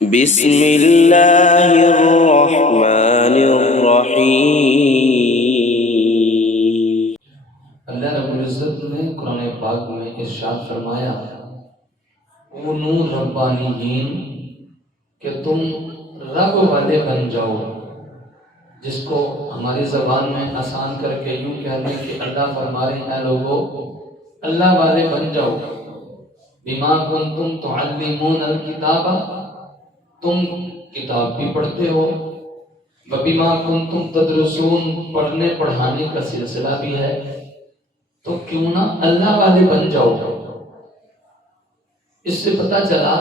بسم اللہ الرحمن الرحیم۔ اللہ رب العزت نے قرآن پاک میں ارشاد فرمایا کونوا ربانیین کہ تم رب والے بن جاؤ، جس کو ہماری زبان میں آسان کر کے یوں کہہ دیں کہ اللہ فرما رہے ہیں لوگو اللہ والے بن جاؤ۔ بما کنتم تعلمون الکتاب، تم کتاب بھی پڑھتے ہو، وبما کنتم تدرسون، پڑھنے پڑھانے کا سلسلہ بھی ہے، تو کیوں نہ اللہ والے بن جاؤ۔ اس سے پتہ چلا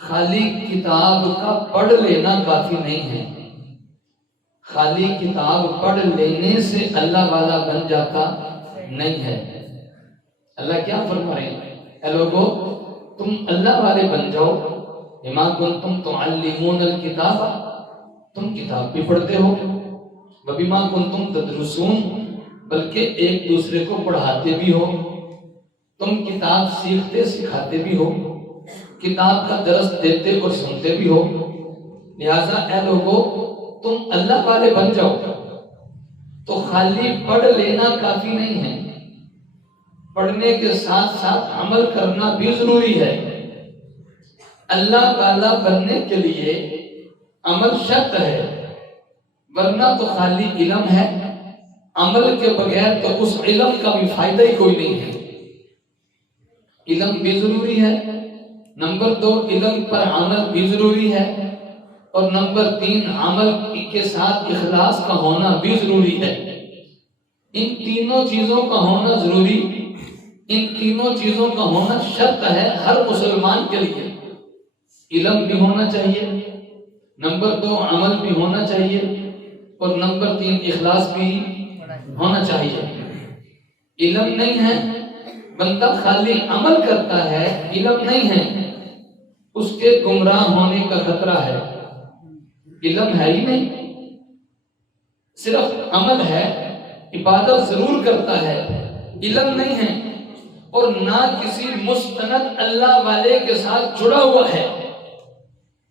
خالی کتاب کا پڑھ لینا کافی نہیں ہے، خالی کتاب پڑھ لینے سے اللہ والا بن جاتا نہیں ہے۔ اللہ کیا فرما رہے ہیں؟ اے لوگو تم اللہ والے بن جاؤ، بما کنتم تعلمون الکتاب، تم کتاب بھی پڑھتے ہو، وبما کنتم تدرسون، بلکہ ایک دوسرے کو پڑھاتے بھی ہو، تم کتاب سیکھتے سکھاتے بھی ہو، کتاب کا درس دیتے اور سنتے بھی ہو، لہذا اے لوگو تم اللہ والے بن جاؤ۔ تو خالی پڑھ لینا کافی نہیں ہے، پڑھنے کے ساتھ ساتھ عمل کرنا بھی ضروری ہے۔ اللہ والا بننے کے لیے عمل شرط ہے، ورنہ تو خالی علم ہے، عمل کے بغیر تو اس علم کا بھی فائدہ ہی کوئی نہیں ہے۔ علم بھی ضروری ہے، نمبر 2 علم پر عمل بھی ضروری ہے، اور نمبر 3 عمل کے ساتھ اخلاص کا ہونا بھی ضروری ہے۔ ان تینوں چیزوں کا ہونا ضروری، ان تینوں چیزوں کا ہونا شرط ہے ہر مسلمان کے لیے۔ علم بھی ہونا چاہیے، نمبر 2 عمل بھی ہونا چاہیے، اور نمبر 3 اخلاص بھی ہونا چاہیے۔ علم نہیں ہے، بندہ خالی عمل کرتا ہے، علم نہیں ہے، اس کے گمراہ ہونے کا خطرہ ہے۔ علم ہے ہی نہیں، صرف عمل ہے، عبادت ضرور کرتا ہے، علم نہیں ہے، اور نہ کسی مستند اللہ والے کے ساتھ جڑا ہوا ہے،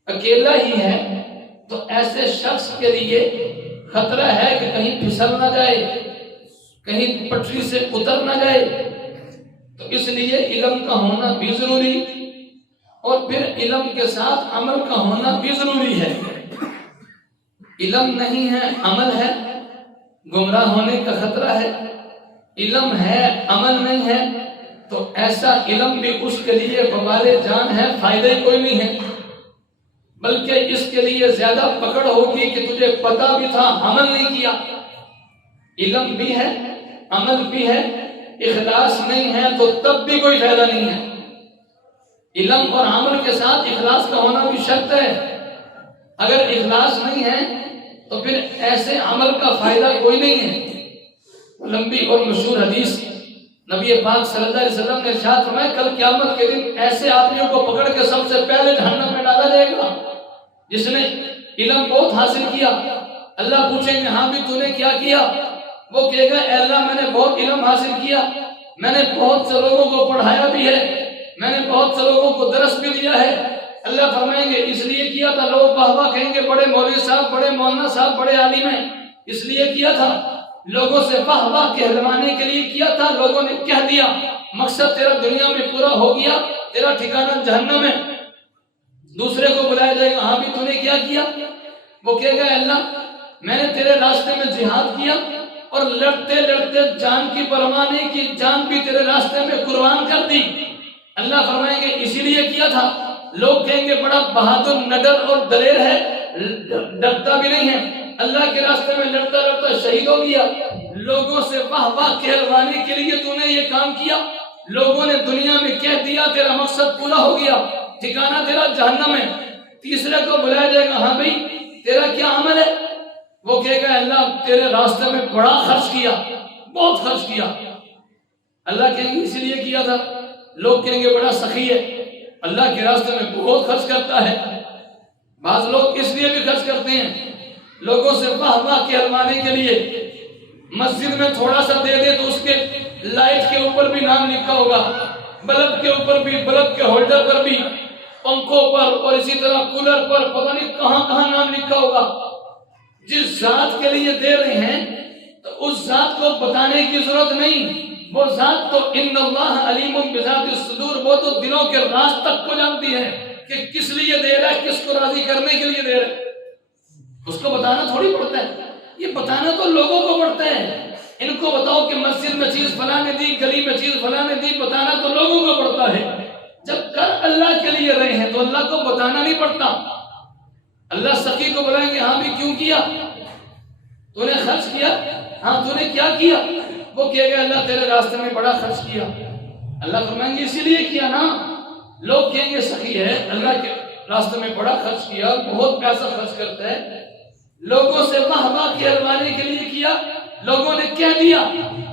اکیلا ہی ہے، تو ایسے شخص کے لیے خطرہ ہے کہ کہیں پھسل نہ جائے، کہیں پٹری سے اتر نہ جائے۔ تو اس لیے علم کا ہونا بھی ضروری، اور پھر علم کے ساتھ عمل کا ہونا بھی ضروری ہے۔ علم نہیں ہے، عمل ہے، گمراہ ہونے کا خطرہ ہے۔ علم ہے، عمل نہیں ہے، تو ایسا علم بھی اس کے لیے وبال جان ہے، فائدہ ہی کوئی نہیں ہے، بلکہ اس کے لیے زیادہ پکڑ ہوگی کہ تجھے پتہ بھی تھا، عمل نہیں کیا۔ علم بھی ہے، عمل بھی ہے، اخلاص نہیں ہے تو تب بھی کوئی فائدہ نہیں ہے۔ علم اور عمل کے ساتھ اخلاص کا ہونا بھی شرط ہے، اگر اخلاص نہیں ہے تو پھر ایسے عمل کا فائدہ کوئی نہیں ہے۔ لمبی اور مشہور حدیث نبی پاک صلی اللہ علیہ وسلم نے ارشاد فرمایا کل قیامت کے دن ایسے آدمیوں کو پکڑ کے سب سے پہلے جہنم میں ڈالا جائے گا جس نے علم بہت حاصل کیا۔ اللہ پوچھیں گے ہاں بھی تو نے کیا کیا؟ وہ کہے گا اے اللہ میں نے بہت علم حاصل کیا، میں نے بہت سے لوگوں کو پڑھایا بھی ہے، میں نے بہت سے لوگوں کو درس بھی دیا ہے۔ اللہ فرمائیں گے اس لیے کیا تھا، لوگ واہ واہ کہیں گے بڑے مولوی صاحب، بڑے مولانا صاحب، بڑے عالم ہیں، اس لیے کیا تھا، لوگوں سے واہ واہ کہلوانے کے لیے کیا تھا، لوگوں نے کہہ دیا، مقصد تیرا دنیا میں پورا ہو گیا، تیرا ٹھکانہ جہنم ہے۔ دوسرے کو بلایا جائے گا ہاں بھی تو نے کیا کیا؟ وہ کہے گا اللہ میں نے تیرے راستے میں جہاد کیا اور لڑتے لڑتے جان کی پرواہ نہیں کی، جان بھی تیرے راستے میں قربان کر دی۔ اللہ فرمائیں گے اسی لیے کیا تھا۔ لوگ کہیں گے بڑا بہادر، نڈر اور دلیر ہے، ڈرتا بھی نہیں ہے، اللہ کے راستے میں لڑتا لڑتا شہید ہو گیا۔ لوگوں سے واہ واہ کہلوانے کے لیے تو نے یہ کام کیا، لوگوں نے دنیا میں کہہ دیا، تیرا مقصد پورا ہو گیا، ٹھکانہ تیرا جہنم ہے۔ تیسرے کو بلایا جائے گا ہاں بھائی تیرا کیا عمل ہے؟ وہ کہے گا اللہ تیرے راستے میں بڑا خرچ کیا، بہت خرچ کیا۔ اللہ کہیں گے اسی لیے کیا تھا۔ لوگ کہیں گے بڑا سخی ہے، اللہ کے راستے میں بہت خرچ کرتا ہے۔ بعض لوگ اس لیے بھی خرچ کرتے ہیں لوگوں سے واہ واہ کہلوانے کے لیے، مسجد میں تھوڑا سا دے دے تو اس کے لائٹ کے اوپر بھی نام لکھا ہوگا، بلب کے اوپر بھی، بلب کے ہولڈر پر بھی، پنکھوں پر اور اسی طرح کولر پر پتہ نہیں کہاں کہاں نام لکھا ہوگا. جس ذات کے لیے دے رہے ہیں تو اس ذات کو بتانے کی ضرورت نہیں. وہ ذات تو ان اللہ علیم بذات الصدور، وہ تو دلوں کے راز تک کو جانتی ہے کہ کس لیے دے رہا ہے، کس کو راضی کرنے کے لیے دے رہا ہے. اس کو بتانا تھوڑی پڑتا ہے، یہ بتانا تو لوگوں کو پڑتا ہے. ان کو بتاؤ کہ مسجد میں چیز فلاں نے دی، گلی میں چیز فلاں نے دی، بتانا تو لوگوں کو پڑتا ہے. جب کر اللہ کے لیے رہے ہیں تو اللہ کو بتانا نہیں پڑتا. اللہ سخی کو بلائیں گے، ہاں بھی کیوں کیا؟ تو نے خرچ کیا؟ ہاں تو نے کیا کیا؟ وہ کہے گا اللہ تیرے راستے میں بڑا خرچ کیا. اللہ فرمائیں گے اسی لیے کیا نا. لوگ کہیں گے سخی ہے، اللہ کے راستے میں بڑا خرچ کیا، بہت پیسہ خرچ کرتا ہے. لوگوں سے واہ واہ کہلوانے کے لیے کیا. لوگوں نے کہہ دیا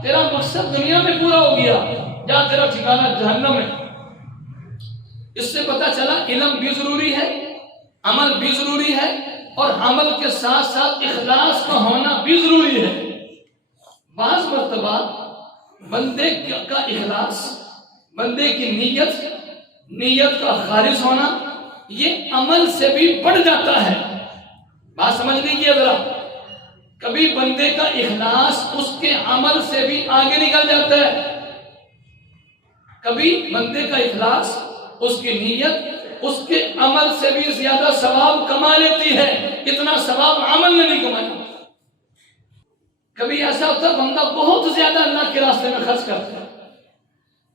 تیرا مقصد دنیا میں پورا ہو گیا، جہاں تیرا ٹھکانہ جہنم ہے. اس سے پتہ چلا علم بھی ضروری ہے، عمل بھی ضروری ہے، اور عمل کے ساتھ ساتھ اخلاص کا ہونا بھی ضروری ہے. بعض مرتبہ بندے کا اخلاص، بندے کی نیت کا خالص ہونا، یہ عمل سے بھی بڑھ جاتا ہے. بات سمجھنے کی ذرا. کبھی بندے کا اخلاص اس کے عمل سے بھی آگے نکل جاتا ہے. کبھی بندے کا اخلاص، اس کی نیت اس کے عمل سے بھی زیادہ ثواب کما لیتی ہے، اتنا ثواب عمل نے نہیں کمایا. کبھی ایسا ہوتا ہے بندہ بہت زیادہ اللہ کے راستے میں خرچ کرتا ہے،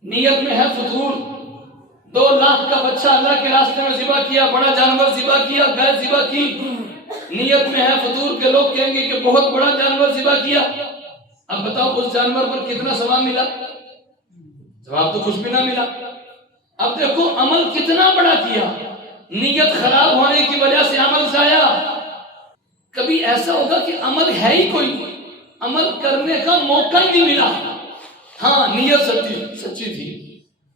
نیت میں ہے فطور، 2 لاکھ کا بچہ اللہ کے راستے میں ذبح کیا، بڑا جانور ذبح کیا، گائے ذبح کی. نیت میں ہے فطور کے لوگ کہیں گے کہ بہت بڑا جانور ذبح کیا. اب بتاؤ اس جانور پر کتنا ثواب ملا؟ ثواب تو کچھ بھی نہ ملا. اب دیکھو عمل کتنا بڑا کیا، نیت خراب ہونے کی وجہ سے عمل ضائع. کبھی ایسا ہوگا کہ عمل ہے ہی کوئی، عمل کرنے کا موقع ہی نہیں ملا. ہاں نیت سچی تھی،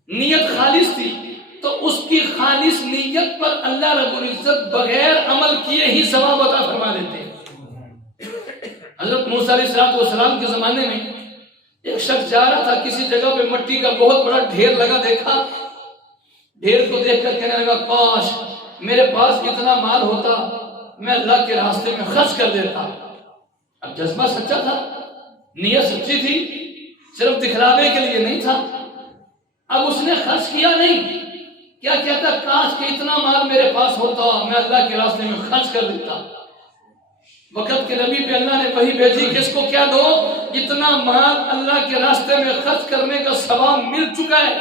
نیت خالص تھی، تو اس کی خالص نیت پر اللہ رب العزت بغیر عمل کیے ہی ثواب عطا فرما دیتے ہیں. حضرت موسیٰ علیہ السلام کے زمانے میں ایک شخص جا رہا تھا، کسی جگہ پہ مٹی کا بہت بڑا ڈھیر لگا، دیکھا، ڈھیر کو دیکھ کر کہنے لگا کاش میرے پاس اتنا مال ہوتا، میں اللہ کے راستے میں خرچ کر دیتا. اب جذبہ سچا تھا، نیت سچی تھی، صرف دکھلاوے کے لیے نہیں تھا. اب اس نے خرچ کیا نہیں، کیا کہتا کاش کہ اتنا مال میرے پاس ہوتا، میں اللہ کے راستے میں خرچ کر دیتا. وقت کے نبی پہ اللہ نے وحی بھیجی کہ اس کو کیا دو، اتنا مال اللہ کے راستے میں خرچ کرنے کا ثواب مل چکا ہے،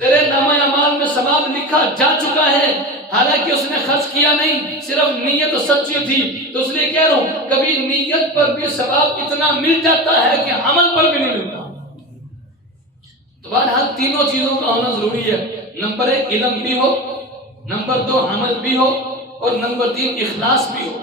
تیرے نامہ اعمال میں ثواب لکھا جا چکا ہے. حالانکہ اس نے خرچ کیا نہیں، صرف نیت سچی تھی. تو اس لیے کہہ رہا ہوں کبھی نیت پر بھی ثواب اتنا مل جاتا ہے کہ عمل پر بھی نہیں ملتا. تو بہرحال تینوں چیزوں کا ہونا ضروری ہے. نمبر 1 علم بھی ہو، نمبر 2 عمل بھی ہو، اور نمبر 3 اخلاص بھی ہو.